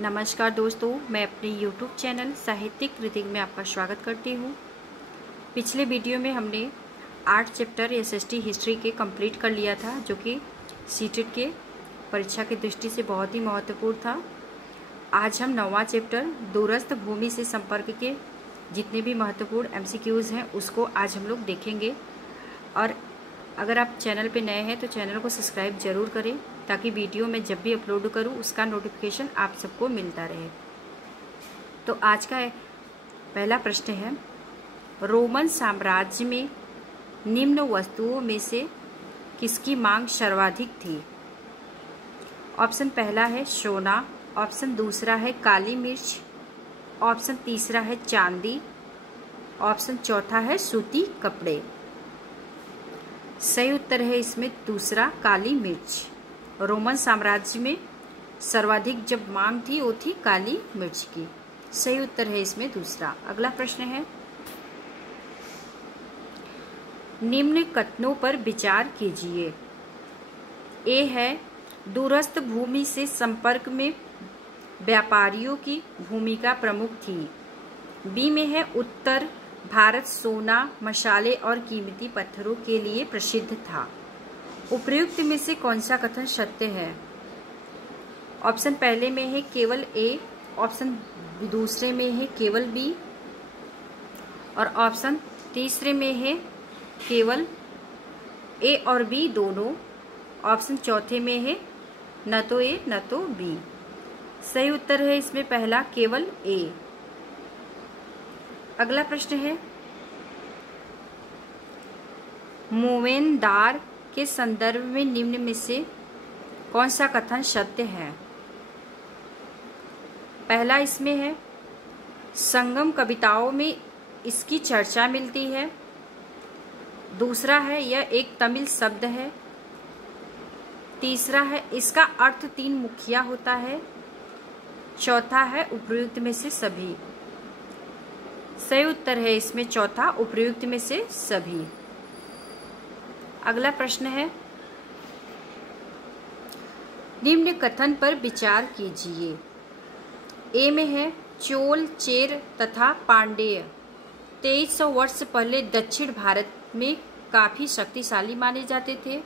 नमस्कार दोस्तों, मैं अपने YouTube चैनल साहित्यिक कृतिक में आपका स्वागत करती हूँ। पिछले वीडियो में हमने 8 चैप्टर एसएसटी हिस्ट्री के कंप्लीट कर लिया था, जो कि सीटेट के परीक्षा की दृष्टि से बहुत ही महत्वपूर्ण था। आज हम 9वां चैप्टर दूरस्थ भूमि से संपर्क के जितने भी महत्वपूर्ण MCQs हैं उसको आज हम लोग देखेंगे। और अगर आप चैनल पे नए हैं तो चैनल को सब्सक्राइब ज़रूर करें, ताकि वीडियो में जब भी अपलोड करूं उसका नोटिफिकेशन आप सबको मिलता रहे। तो आज का पहला प्रश्न है, रोमन साम्राज्य में निम्न वस्तुओं में से किसकी मांग सर्वाधिक थी? ऑप्शन पहला है सोना, ऑप्शन दूसरा है काली मिर्च, ऑप्शन तीसरा है चांदी, ऑप्शन चौथा है सूती कपड़े। सही उत्तर है इसमें दूसरा, काली मिर्च। रोमन साम्राज्य में सर्वाधिक जब मांग थी वो थी काली मिर्च की। सही उत्तर है इसमें दूसरा। अगला प्रश्न है, निम्न कथनों पर विचार कीजिए। ए है, दूरस्थ भूमि से संपर्क में व्यापारियों की भूमिका प्रमुख थी। बी में है, उत्तर भारत सोना, मसाले और कीमती पत्थरों के लिए प्रसिद्ध था। उपर्युक्त में से कौन सा कथन सत्य है? ऑप्शन पहले में है केवल ए, ऑप्शन दूसरे में है केवल बी, और ऑप्शन तीसरे में है केवल ए और बी दोनों, ऑप्शन चौथे में है न तो ए न तो बी। सही उत्तर है इसमें पहला, केवल ए। अगला प्रश्न है, मोवेनदार के संदर्भ में निम्न में से कौन सा कथन सत्य है? पहला इसमें है, संगम कविताओं में इसकी चर्चा मिलती है। दूसरा है, यह एक तमिल शब्द है। तीसरा है, इसका अर्थ 3 मुखिया होता है। चौथा है, उपर्युक्त में से सभी। सही उत्तर है इसमें चौथा, उपर्युक्त में से सभी। अगला प्रश्न है, निम्न कथन पर विचार कीजिए। ए में है, चोल, चेर तथा पांड्य 2300 वर्ष पहले दक्षिण भारत में काफी शक्तिशाली माने जाते थे।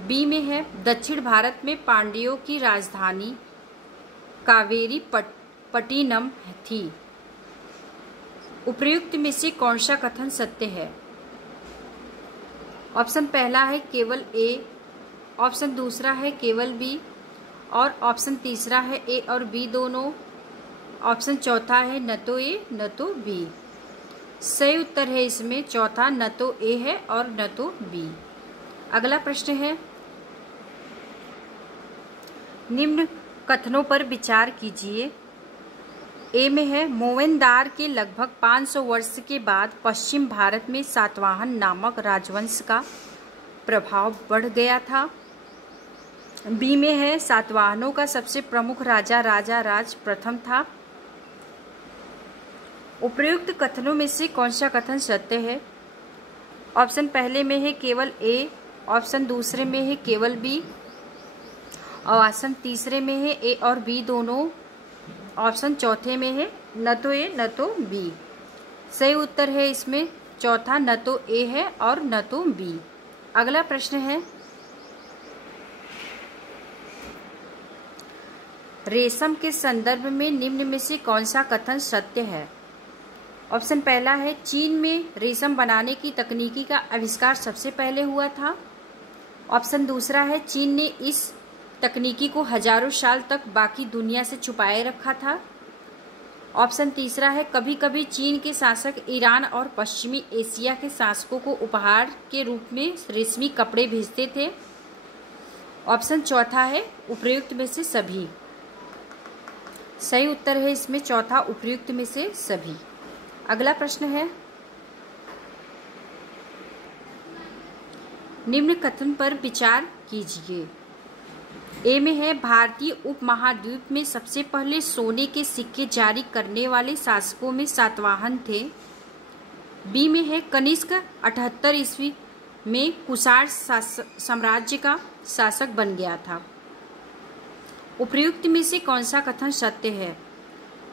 बी में है, दक्षिण भारत में पांड्यों की राजधानी कावेरी पट्टिनम थी। उपर्युक्त में से कौन सा कथन सत्य है? ऑप्शन पहला है केवल ए, ऑप्शन दूसरा है केवल बी, और ऑप्शन तीसरा है ए और बी दोनों, ऑप्शन चौथा है न तो ए न तो बी। सही उत्तर है इसमें चौथा, न तो ए है और न तो बी। अगला प्रश्न है, निम्न कथनों पर विचार कीजिए। ए में है, मोवेनदार के लगभग 500 वर्ष के बाद पश्चिम भारत में सातवाहन नामक राजवंश का प्रभाव बढ़ गया था। बी में है, सातवाहनों का सबसे प्रमुख राजा राजा राज प्रथम था। उपर्युक्त कथनों में से कौन सा कथन सत्य है? ऑप्शन पहले में है केवल ए, ऑप्शन दूसरे में है केवल बी, और ऑप्शन तीसरे में है ए और बी दोनों, ऑप्शन चौथे में है न तो ए न तो बी। सही उत्तर है इसमें चौथा, न तो ए है और न तो बी। अगला प्रश्न है, रेशम के संदर्भ में निम्न में से कौन सा कथन सत्य है? ऑप्शन पहला है, चीन में रेशम बनाने की तकनीकी का आविष्कार सबसे पहले हुआ था। ऑप्शन दूसरा है, चीन ने इस तकनीकी को हजारों साल तक बाकी दुनिया से छुपाए रखा था। ऑप्शन तीसरा है, कभी कभी चीन के शासक ईरान और पश्चिमी एशिया के शासकों को उपहार के रूप में रेशमी कपड़े भेजते थे। ऑप्शन चौथा है, उपर्युक्त में से सभी। सही उत्तर है इसमें चौथा, उपर्युक्त में से सभी। अगला प्रश्न है, निम्न कथन पर विचार कीजिए। ए में है, भारतीय उपमहाद्वीप में सबसे पहले सोने के सिक्के जारी करने वाले शासकों में सातवाहन थे। बी में है, कनिष्क 78 ईस्वी में कुषाण साम्राज्य का शासक बन गया था। उपर्युक्त में से कौन सा कथन सत्य है?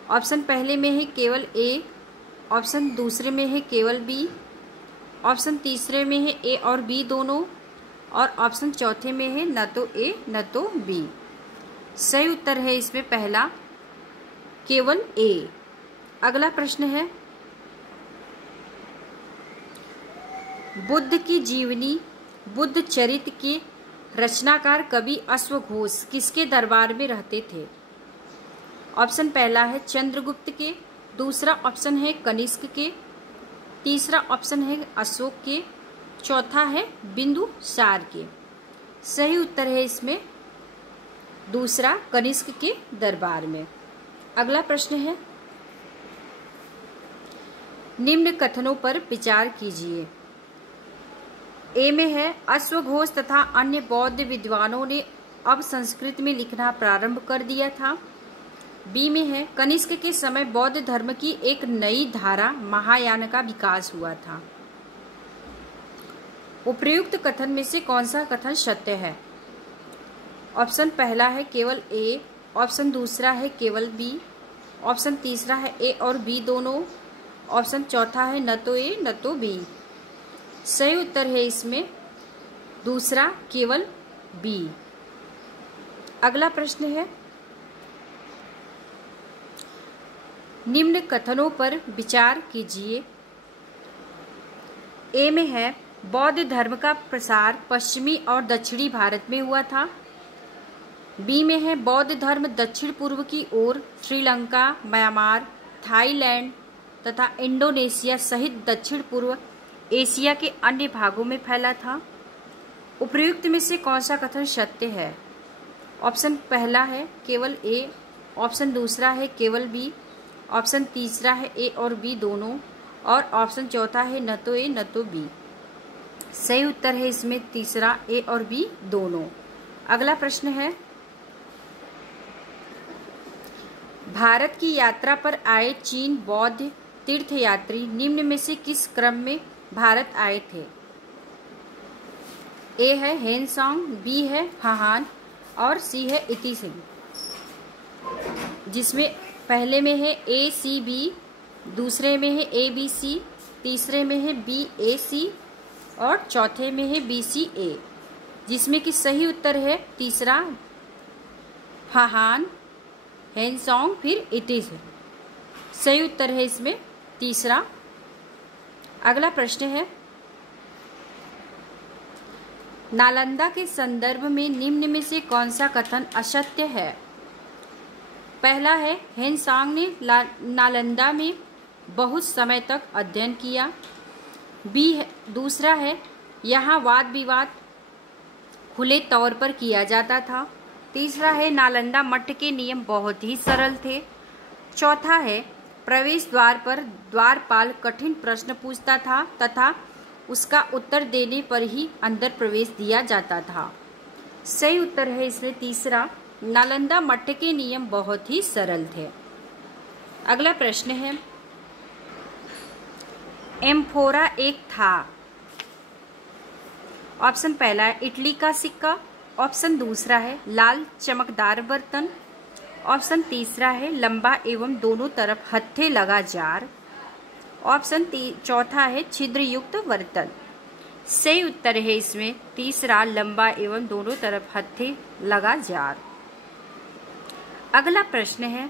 ऑप्शन पहले में है केवल ए, ऑप्शन दूसरे में है केवल बी, ऑप्शन तीसरे में है ए और बी दोनों, और ऑप्शन चौथे में है न तो ए न तो बी। सही उत्तर है इसमें पहला, केवल ए। अगला प्रश्न है, बुद्ध की जीवनी बुद्ध चरित्र के रचनाकार कवि अश्वघोष किसके दरबार में रहते थे? ऑप्शन पहला है चंद्रगुप्त के, दूसरा ऑप्शन है कनिष्क के, तीसरा ऑप्शन है अशोक के, चौथा है बिंदुसार के। सही उत्तर है इसमें दूसरा, कनिष्क के दरबार में। अगला प्रश्न है, निम्न कथनों पर विचार कीजिए। ए में है अश्वघोष तथा अन्य बौद्ध विद्वानों ने अब संस्कृत में लिखना प्रारंभ कर दिया था। बी में है कनिष्क के समय बौद्ध धर्म की एक नई धारा महायान का विकास हुआ था। उपर्युक्त कथन में से कौन सा कथन सत्य है? ऑप्शन पहला है केवल ए, ऑप्शन दूसरा है केवल बी, ऑप्शन तीसरा है ए और बी दोनों, ऑप्शन चौथा है न तो ए न तो बी। सही उत्तर है इसमें दूसरा, केवल बी। अगला प्रश्न है, निम्न कथनों पर विचार कीजिए। ए में है बौद्ध धर्म का प्रसार पश्चिमी और दक्षिणी भारत में हुआ था। बी में है बौद्ध धर्म दक्षिण पूर्व की ओर श्रीलंका, म्यांमार, थाईलैंड तथा इंडोनेशिया सहित दक्षिण पूर्व एशिया के अन्य भागों में फैला था। उपर्युक्त में से कौन सा कथन सत्य है? ऑप्शन पहला है केवल ए, ऑप्शन दूसरा है केवल बी, ऑप्शन तीसरा है ए और बी दोनों, और ऑप्शन चौथा है न तो ए न तो बी। सही उत्तर है इसमें तीसरा, ए और बी दोनों। अगला प्रश्न है, भारत की यात्रा पर आए चीन बौद्ध तीर्थयात्री निम्न में से किस क्रम में भारत आए थे? ए है हेनसांग, बी है हाहान और सी है इतिसिंग। जिसमें पहले में है ए सी बी, दूसरे में है ए बी सी, तीसरे में है बी ए सी और चौथे में है बी सी ए। जिसमें कि सही उत्तर है तीसरा, हाहान, हेनसांग फिर इतिसिंग। सही उत्तर है इसमें तीसरा। अगला प्रश्न है, नालंदा के संदर्भ में निम्न में से कौन सा कथन असत्य है? पहला है हेनसांग ने नालंदा में बहुत समय तक अध्ययन किया। बी है, दूसरा है यहाँ वाद विवाद खुले तौर पर किया जाता था। तीसरा है नालंदा मठ के नियम बहुत ही सरल थे। चौथा है प्रवेश द्वार पर द्वारपाल कठिन प्रश्न पूछता था तथा उसका उत्तर देने पर ही अंदर प्रवेश दिया जाता था। सही उत्तर है इसमें तीसरा, नालंदा मठ के नियम बहुत ही सरल थे। अगला प्रश्न है, एम्फोरा एक था। ऑप्शन पहला है इटली का सिक्का, ऑप्शन दूसरा है लाल चमकदार बर्तन, ऑप्शन तीसरा है लंबा एवं दोनों तरफ हत्थे लगा जार, ऑप्शन चौथा है छिद्र युक्त बर्तन। सही उत्तर है इसमें तीसरा, लंबा एवं दोनों तरफ हत्थे लगा जार। अगला प्रश्न है,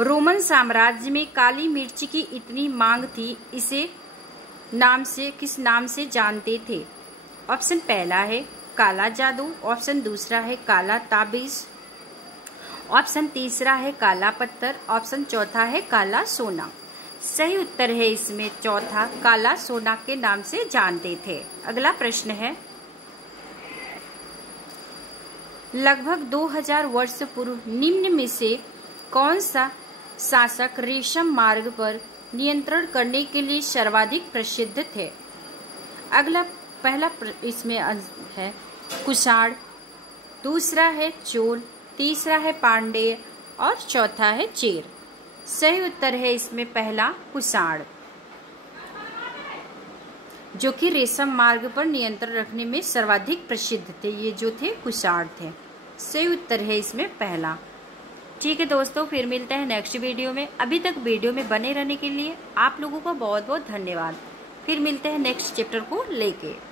रोमन साम्राज्य में काली मिर्च की इतनी मांग थी, इसे किस नाम से जानते थे? ऑप्शन पहला है काला जादू, ऑप्शन दूसरा है काला ताबीज, ऑप्शन तीसरा है काला पत्थर, ऑप्शन चौथा है काला सोना। सही उत्तर है इसमें चौथा, काला सोना के नाम से जानते थे। अगला प्रश्न है, लगभग 2000 वर्ष पूर्व निम्न में से कौन सा शासक रेशम मार्ग पर नियंत्रण करने के लिए सर्वाधिक प्रसिद्ध थे? अगला पहला इसमें है कुषाण, दूसरा है चोल, तीसरा है पांड्य और चौथा है चेर। सही उत्तर है इसमें पहला कुषाण। जो कि रेशम मार्ग पर नियंत्रण रखने में सर्वाधिक प्रसिद्ध थे। ये जो थे कुषाण थे। सही उत्तर है इसमें पहला। ठीक है दोस्तों, फिर मिलते हैं नेक्स्ट वीडियो में। अभी तक वीडियो में बने रहने के लिए आप लोगों का बहुत बहुत धन्यवाद। फिर मिलते हैं नेक्स्ट चैप्टर को लेके।